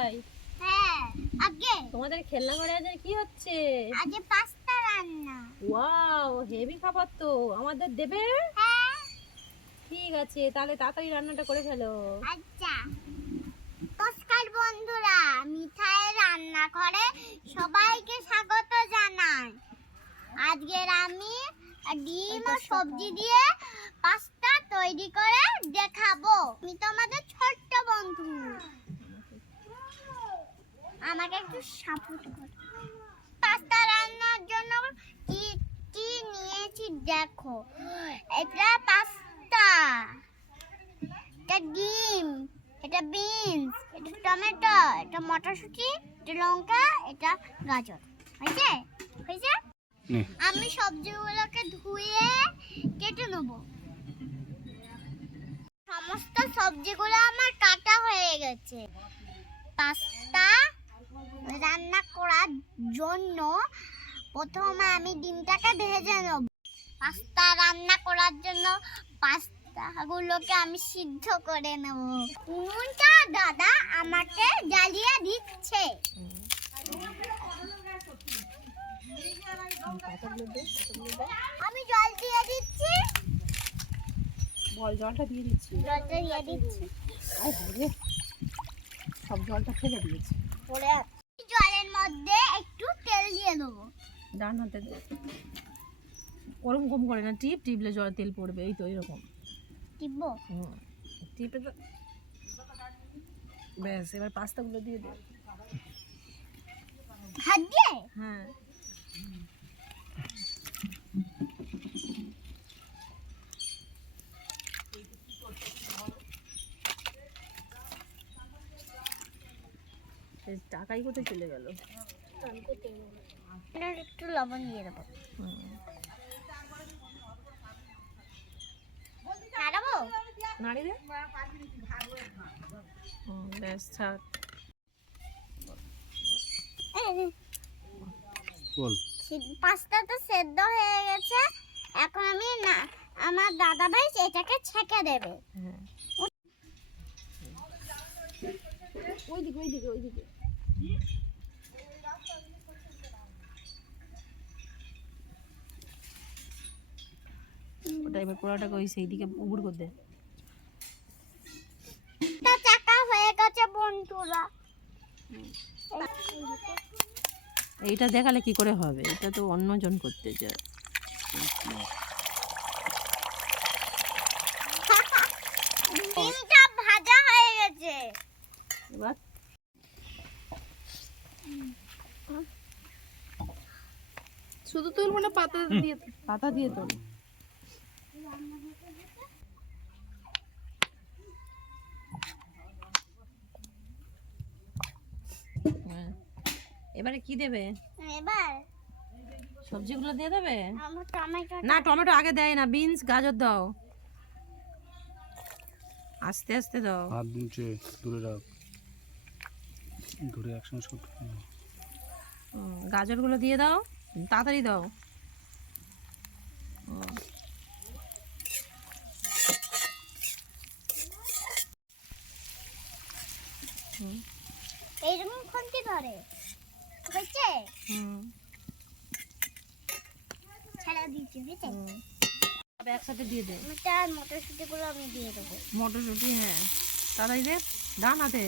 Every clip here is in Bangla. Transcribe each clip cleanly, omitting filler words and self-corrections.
ভাই? হ্যাঁ, আগে তোমাদের খেলনা ঘরে আজ কি হচ্ছে? আজ পাস্তা রান্না। ওয়াও, হেভি খাবার তো। আমাদের দেবে? হ্যাঁ। ঠিক আছে, তাহলে তাড়াতাড়ি রান্নাটা করে ফেলো। আচ্ছা। নমস্কার বন্ধুরা, মিঠাইয়ের রান্নাঘরে সবাইকে স্বাগত জানাই। আজকের আমি ডিম ও সবজি দিয়ে পাস্তা তৈরি করে দেখাবো। আমি তোমাদের ছোট্ট বন্ধু, আমাকে একটু সাপোর্ট করো। পাস্তা রান্নার জন্য কি কি নিয়েছি দেখো। এটা পাস্তা, এটা ডিম, এটা বিনস, এটা টমেটো, এটা মটরশুঁটি, এটা লঙ্কা, এটা গাজর। হয়েছে? হয়েছে? আমি সবজিগুলোকে ধুয়ে কেটে নেব। সমস্ত সবজিগুলো আমার কাটা হয়ে গেছে। পাস্তা রান্না করার জন্য প্রথমে আমি ডিমটাকে ভেজে নেব। পাস্তা রান্না করার জন্য পাস্তাগুলোকে আমি সিদ্ধ করে নেব। উনুনটা দাদা আমাকে জ্বালিয়ে দিচ্ছে। আমি জল দিয়ে দিচ্ছি। বল, জলটা দিয়ে দিচ্ছি। জলটা দিয়ে দিচ্ছি। সব জলটা ফেলে দিয়েছি। জলের মধ্যে একটু তেল দিয়ে দেবো। ডান হাতে দে। ওরকম কম করে না, টিপলে জল তেল পড়বে। এই তো এরকম টিপবো। টিপে তো ব্যাস। এবার পাস্তাগুলো দিয়ে দে। হাত দিয়ে? হ্যাঁ। টাকাই কোথায় চলে গেল? একটু লবণ দিয়ে দেবো। নাড়াবো? নাড়ি দে। ব্যাস, ছাড়। পাস্তাটা সেদ্ধ হয়ে গেছে। এখন আমি না, আমার দাদা ভাই এটাকে ছেঁকে দেবে। ওইদিকে ওটা এবার পোড়াটাকে ওই সেই দিকে উবুড় করে দে। চাকা হয়ে গেছে বন্ধুরা। এইটা দেখালে কি করে হবে? এটা তো অন্যজন করতে চায়। ডিমটা ভাজা হয়ে গেছে। এবার শুধু তুলবো না, পাতা দিয়ে তোল। এবারে কি দেবে? এবার সবজিগুলো দিয়ে দেবে? টমেটো না, টমেটো আগে দেয় না। বিনস, গাজর দাও। আস্তে আস্তে দাও। হাত মুছে দূরে রাখ, দূরে একসঙ্গে সব। গাজরগুলো দিয়ে দাও, তাড়াতাড়ি দাও। এইরকম খুন্তি ধরে হয়েছে। ছেড়ে দিচ্ছি, বুঝেছে? একসাথে দিয়ে দে। মটরশুঁটিগুলো আমি দিয়ে দেবো। মটরশুঁটি, হ্যাঁ তাড়াতাড়ি দে। ডান হাতে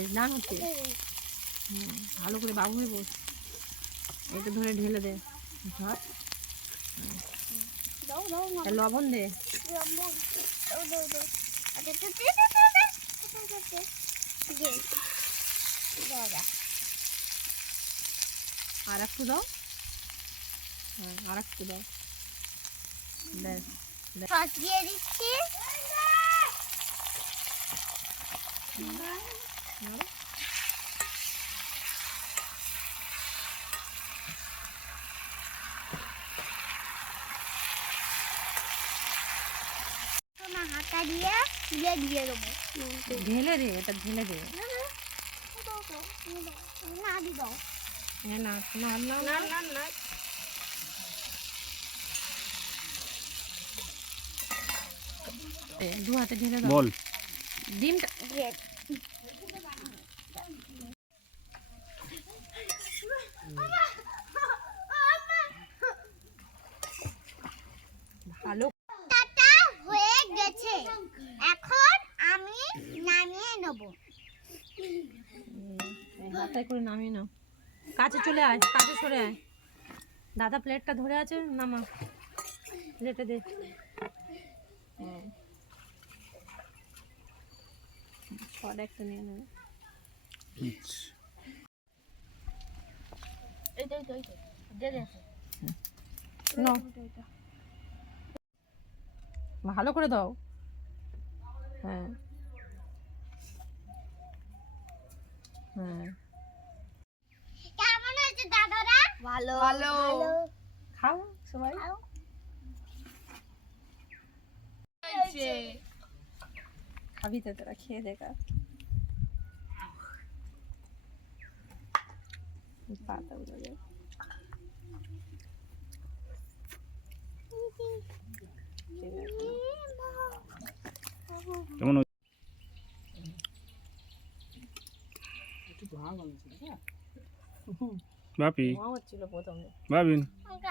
ভালো করে বাবু হয়ে বস। এটা ধরে ঢেলে দে। লবণ দে। আর একটু দাও। হ্যাঁ, আর একটু দাও। ব্যাস। সস দিয়ে দিচ্ছি। হাতা দিয়ে তুলে দিয়ে দেবো। ঢেলে দে, এটা ঢেলে দে। না দি দাও। হ্যাঁ, না না না না না না। দু হাতে ঢেলে দাও। বল ডিমটা বাতাই করে নামিয়ে নাও। কাছে চলে আয়, কাছে সরে আয়। দাদা প্লেটটা ধরে আছে, নামা প্লেটে দে। শর্ট একটা নিয়ে নেবে। নাও। ভালো করে দাও। হ্যাঁ হ্যাঁ, কেমন হয়েছে দাদারা? ভালো ভালো। খাও সবাই। খাবি তো তোরা, খেয়ে দেখা। পাতাগুলো দে। কেমন বাপি হচ্ছিল প্রথমে। ভাবিন আমাকে